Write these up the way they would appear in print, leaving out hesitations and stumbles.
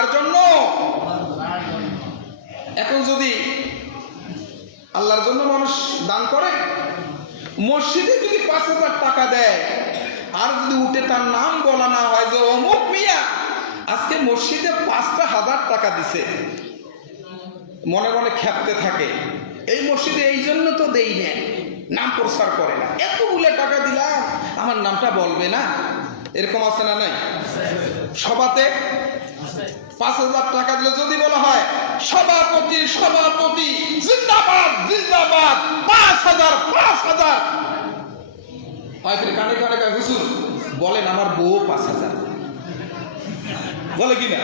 কার জন্য? এখন যদি আল্লাহর জন্য মানুষ দান করে, মসজিদে যদি 5,000 টাকা দেয়, আর যদি উঠে তার নাম বলা না হয় যে অমুক মিয়া আজকে মসজিদে 5,000 টাকা দিছে, মনে মনে খেপতে থাকে, এই মসজিদে এই জন্য তো দেই না, নাম প্রচার করে না, এতগুলো টাকা দিলাম আমার নামটা বলবে না, এরকম আছে না নাই? সভাতে 5,000 টাকা দিলে যদি বলা হয় সভাপতি সভাপতি জিন্দাবাদ জিন্দাবাদ 5,000 কানে কানে হুজুর বলেন আমার বউ 5,000 বলে কিনা?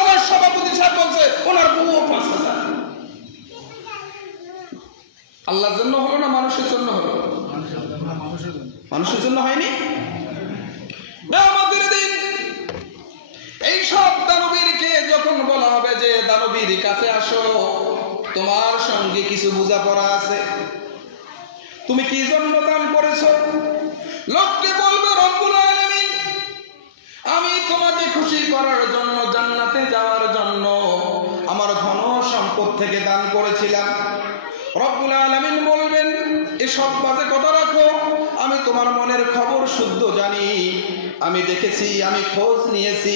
ওনার সভাপতি সাহেব বলছে ওনার বউ 5,000। আল্লাহর জন্য হলো না মানুষের জন্য হলো? মানুষের জন্য হয়নি। আমাদের দিন এই সব দানবীরকে যখন বলা হবে যে দানবীর কাছে আসো, তোমার সঙ্গে কিছু বোঝাপড়া আছে, তুমি কি জন্য দান করেছো? লোককে বলবে রব্বুল আলামিন আমি তোমাকে খুশি করার জন্য, জান্নাতে যাওয়ার জন্য আমার ধন সম্পদ থেকে দান করেছিলাম। রব্বুল আলামিন বলবেন এসব বাজে কথা রাখো, আমি তোমার মনের খবর শুদ্ধ জানি, আমি দেখেছি, আমি খোঁজ নিয়েছি,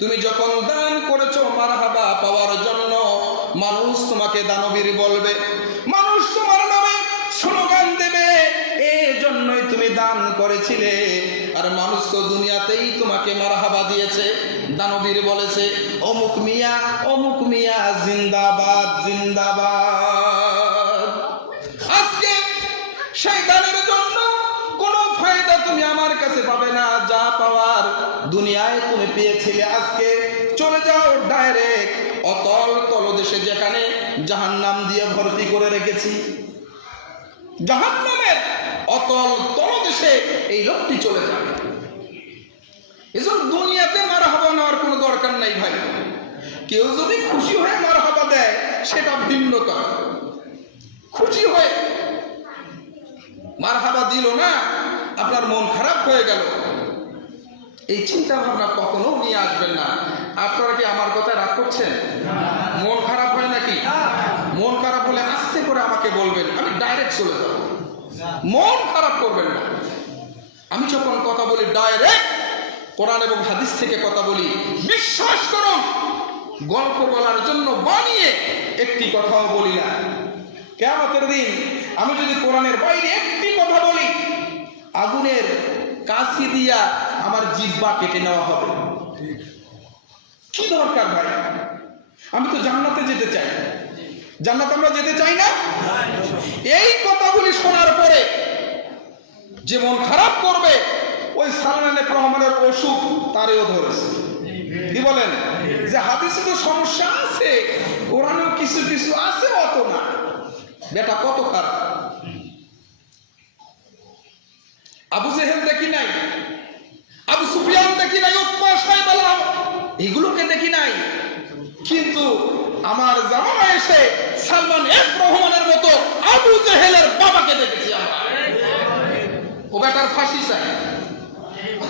তুমি যখন দান করেছো মারহাবা পাওয়ার জন্য মানুষ তোমাকে দানবীর বলবে, মানুষ তোমার নামে স্লোগান দেবে, এই জন্যই তুমি দান করেছিলে, আর মানুষ তো দুনিয়াতেই তোমাকে মারহাবা দিয়েছে, দানবীর বলেছে অমুক মিয়া জিন্দাবাদ জিন্দাবাদ। আজকে সেই দানের জন্য কোনো ফায়দা তুমি আমার কাছে পাবে না, যা পাওয়ার দুনিয়ায় তুমি পেয়েছিলে, আজকে চলে যাও ডাইরেক্ট অতল তলদেশে, যেখানে জাহান্নাম দিয়ে ভর্তি করে রেখেছি, জাহান্নামের অতল তলদেশে এই লোকটি চলে যাবে। এজন্য দুনিয়াতে মারহাবা নেওয়ার কোনো দরকার নাই ভাই। কেউ যদি খুশি হয়ে মারহাবা দেয় সেটা ভিন্ন কথা, খুশি হয়ে মারহাবা দিল না, আপনার মন খারাপ হয়ে গেল, এই চিন্তা ভাবনা কখনো নিয়ে আসবেন না। আপনারা কি আমার কথায় রাগ করছেন? মন খারাপ হয় নাকি? মন খারাপ হলে আস্তে করে আমাকে বলবেন, আমি ডাইরেক্ট চলে যাব। মন খারাপ করবেন না। আমি যখন কথা বলি ডাইরেক্ট কোরআন এবং হাদিস থেকে কথা বলি, বিশ্বাস করুন গল্প বলার জন্য বানিয়ে একটি কথাও বলি না। কিয়ামতের দিন আমি যদি কোরআনের বাইরে একটি কথা বলি, আগুনের কাশি দিয়া আমার জিহ্বা কেটে নেওয়া হবে। কি দরকার ভাই? আমি তো জান্নাতে যেতে চাই, জান্নাত আমরা যেতে চাই না? এই কথাগুলি শোনার পরে যে মন খারাপ করবে, ওই সালমান এফ রহমানের অসুখ তারেও ধরেছে। কি বলেন? যে হাদিসে তো সমস্যা আছে, কোরআনেও কিছু কিছু আছে, অত না, বেটা কত খারাপ। আবু জেহেল দেখি নাই, আবু সুফিয়ান দেখি নাই, উতবা শাইবা, এগুলোকে দেখি নাই, কিন্তু আমার জামানা এসে সালমান এফ রহমানের মতো আবু জেহেলের বাবাকে দেখেছি আমরা। ও বেটার ফাঁসি চাই,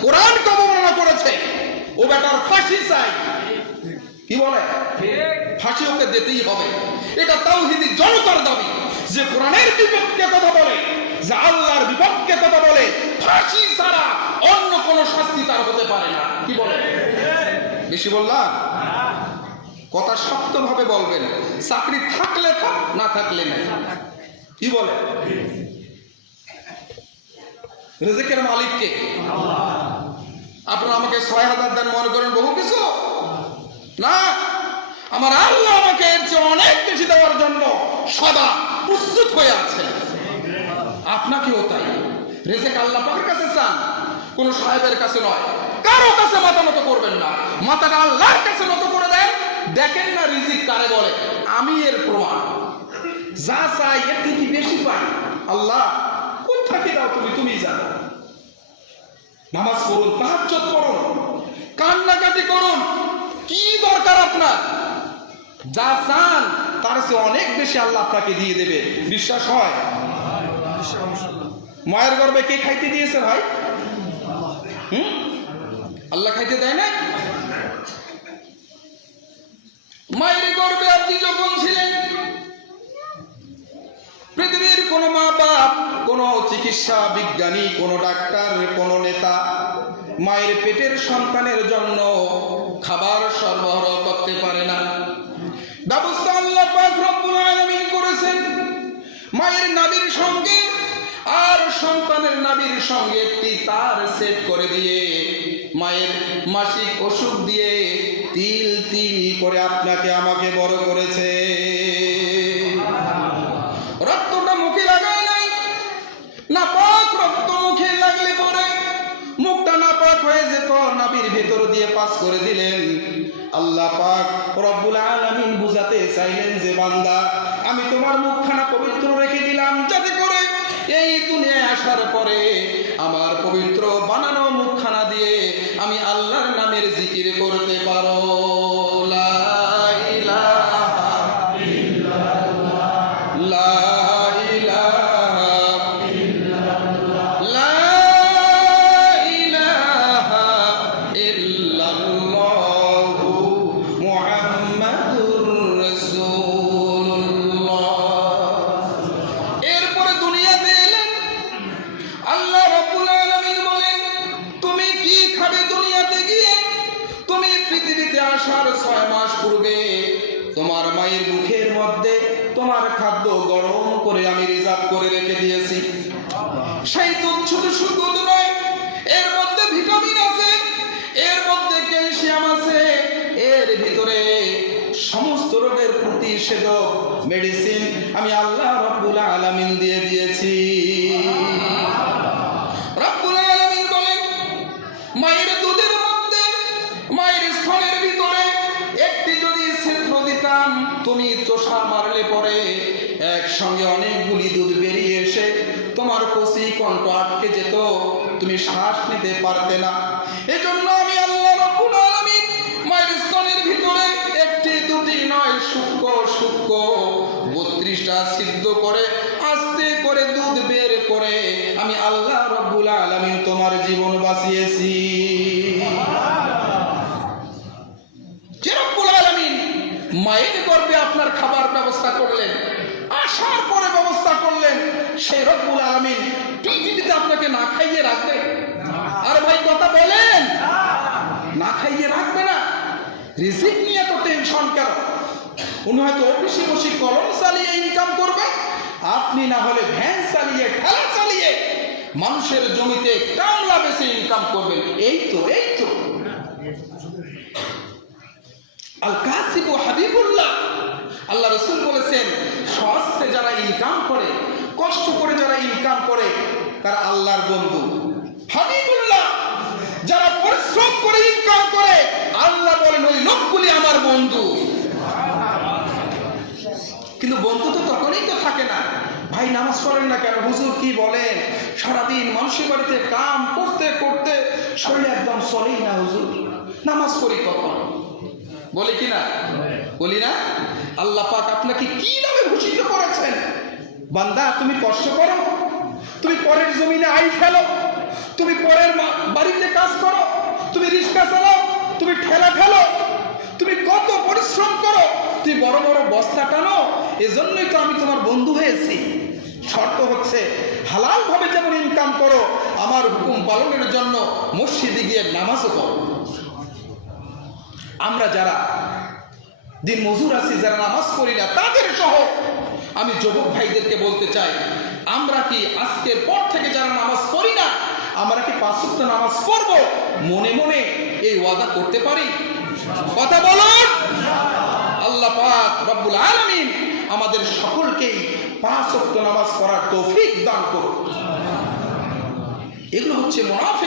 কোরআন অবমাননা করেছে, ও বেটার ফাঁসি চাই। কি বলে? ফাঁসি ওকে দিতেই হবে। এটা তাওহীদি জনতার দাবি, যে কোরআনের বিপক্ষে কথা বলে, যে আল্লাহর বিপক্ষে কথা বলে, ফাঁসি ছাড়া অন্য কোন শাস্তি তার হতে পারে না। কি বলে? বেশি বললাম? কথা শক্তভাবে বলবেন, চাকরি থাকলে থাক, না থাকলে নাই। কি বলে? রিজিকের মালিক কে? আপনারা আমাকে 6,000 দেন মনে করেন বহু কিছু না, আমার আল্লাহ আমাকে এর চেয়ে অনেক বেশি দেওয়ার জন্য সদা প্রস্তুত হয়ে আছেন। আপনাকেও তাই। রিজিক আল্লাহ পাকের কাছে চান, কোন সাহেবের কাছে নয়, কারো কাছে মাথা নত করবেন না, মাথাটা আল্লাহর কাছে নত করে দেন। দেখেন না রিজিক কারে বলে, আমি এর প্রমাণ। যা চাই এর থেকে বেশি পাই, আল্লাহ কোথা দাও তুমি জানো। নামাজ পড়ুন, তাহাজ্জুদ পড়ুন, কান্নাকাটি করুন, কি দরকার আপনার? যা চান তার চেয়ে অনেক বেশি আল্লাহ আপনাকে দিয়ে দেবে। বিশ্বাস হয়? মায়ের গর্ভে কে খাইতে দিয়েছে ভাই? আল্লাহ খাইতে দেয় না? চিকিৎসা বিজ্ঞানী, কোনো ডাক্তার, কোনো নেতা মায়ের পেটের সন্তানের জন্য খাবার সরবরাহ করতে পারে না। ব্যবস্থা আল্লাহ পাক রব্বুল আলামিন করেছেন। মায়ের নাভির সঙ্গে আর সন্তানের নাভির সঙ্গে একটি তার সেট করে দিয়ে মায়ের মাসিক ওষুধ দিয়ে তিল তিল করে আপনাকে আমাকে বড় করেছে। রক্তটা মুখে লাগায় নাই, নাপাক রক্ত মুখে লাগলে পরে মুখটা নাপাক হয়ে যেত, নাভির ভেতর দিয়ে পাস করে দিলেন। আল্লাহ পাক রব্বুল আলামিন বুঝাতে চাইলেন যে বান্দা, আমি তোমার মুখখানা পবিত্র রেখে দিলাম যাতে করে এই দুনিয়ায় আসার পরে আমার পবিত্র বানানো মুখখানা দিয়ে আমি আল্লাহর নামের জিকির করতে পারো। লা ইলাহা ইল্লাল্লাহ, লা ইলাহা ইল্লাল্লাহ, লা ইলাহা ইল্লাল্লাহু মুহাম্মাদুর রাসূলুল্লাহ। এরপরে দুনিয়াতে এলেন। আল্লাহ রাব্বুল আলামিন বলেন, তুমি কি খাবে দুনিয়াতে গিয়ে? তুমি পৃথিবীতে আসার 6 মাস পূর্বে তোমার মায়ের মুখের মধ্যে তোমার খাদ্য গরম করে আমি রিজার্ভ করে রেখে দিয়েছি। সেই দুধ শুধু দুধ নয়, এর মধ্যে ভিটামিন আছে, এর মধ্যে ক্যালসিয়াম আছে, এর ভিতরে সমস্ত রোগের প্রতিষেধক মেডিসিন আমি আল্লাহ রাব্বুল আলামিন দিয়ে দিয়েছি। রাব্বুল আলামিন বলেন, মায়ের দুধের মধ্যে, মায়ের স্তনের ভিতরে একটি যদি ছিদ্র দিতাম, তুমি চোষা মারলে পরে একসঙ্গে অনেকগুলি দুধ বেরিয়ে এসে তোমার কচি কণ্ঠ আটকে যেত, তুমি শ্বাস নিতে পারতে না। এজন্য আমি আল্লাহ রাব্বুল আলামিন মায়ের স্তনের ভিতরে একটি দুটি নয়, সূক্ষ্ম সূক্ষ্ম 32টা ছিদ্র করে আস্তে করে দুধ বের করে আমি আল্লাহ রাব্বুল আলামিন তোমার জীবন বাঁচিয়েছি। যে রব্বুল আলামিন মায়ের গর্ভে আপনার খাবার ব্যবস্থা করলেন, আসার পরে ব্যবস্থা করলেন, সেই রব্বুল আলামিন পৃথিবীতে আপনাকে না খাইয়ে রাখবে? আর ভাই কথা বলেন, না খাইয়ে রাখবে না? রিজিক নিয়ে তো টেনশন কেন? উনি হয়তো অফিসে বসে কলম চালিয়ে ইনকাম করবে, আপনি না হলে ভ্যান চালিয়ে ঠেলা চালিয়ে মানুষের জমিতে কামলা বেশি ইনকাম করবেন। এই তো আল কাসিবু হাবিবুল্লাহ। আল্লাহ রাসূল বলেছেন, সহজে যারা ইনকাম করে, কষ্ট করে যারা ইনকাম করে, তারা আল্লাহর বন্ধু। হাবিবুল্লাহ, যারা পরিশ্রম করে ইনকাম করে, আল্লাহ বলেন ওই লোকগুলি আমার বন্ধু। কিন্তু বন্ধু তো তখনই তো থাকে না। ভাই নামাজ পড়েন না কেন? হুজুর কি বলেন, সারাদিন মানুষের বাড়িতে কাম করতে করতে শরীর একদম চলেই না হুজুর, নামাজ পড়ি কখন? বলি কি না? বলি না? আল্লাহ পাক আপনাকে কি নামে ভূষিত করেছেন? বান্দা, তুমি কষ্ট করো, তুমি পরের জমিনে আই ফেলো, তুমি পরের বাড়িতে কাজ করো, তুমি রিক্সা চালাও, তুমি ঠেলা ফেলো, তুমি কত পরিশ্রম করো, তুমি বড় বড় বস্তা টানো, এজন্যই তো আমি তোমার বন্ধু হয়েছি। শর্ত হচ্ছে হালাল ভাবে যেমন ইনকাম করো, আমার হুকুম পালনের জন্য মসজিদে গিয়ে নামাজও করো। আমরা যারা দিন মজুর আছি, যারা নামাজ পড়ি না, তাদের সহ আমি যুবক ভাইদেরকে বলতে চাই, আমরা কি আজকের পর থেকে যারা নামাজ পড়ি না, আমরা কি 5 ওয়াক্ত নামাজ পড়ব? মনে মনে এই ওয়াদা করতে পারি? কথা বলুন। আল্লাহ পাক রব্বুল আলামিন আমাদের সকলকেই 5 ওয়াক্ত নামাজ পড়ার তৌফিক দান করুন। এগুলো হচ্ছে মুনাফিক।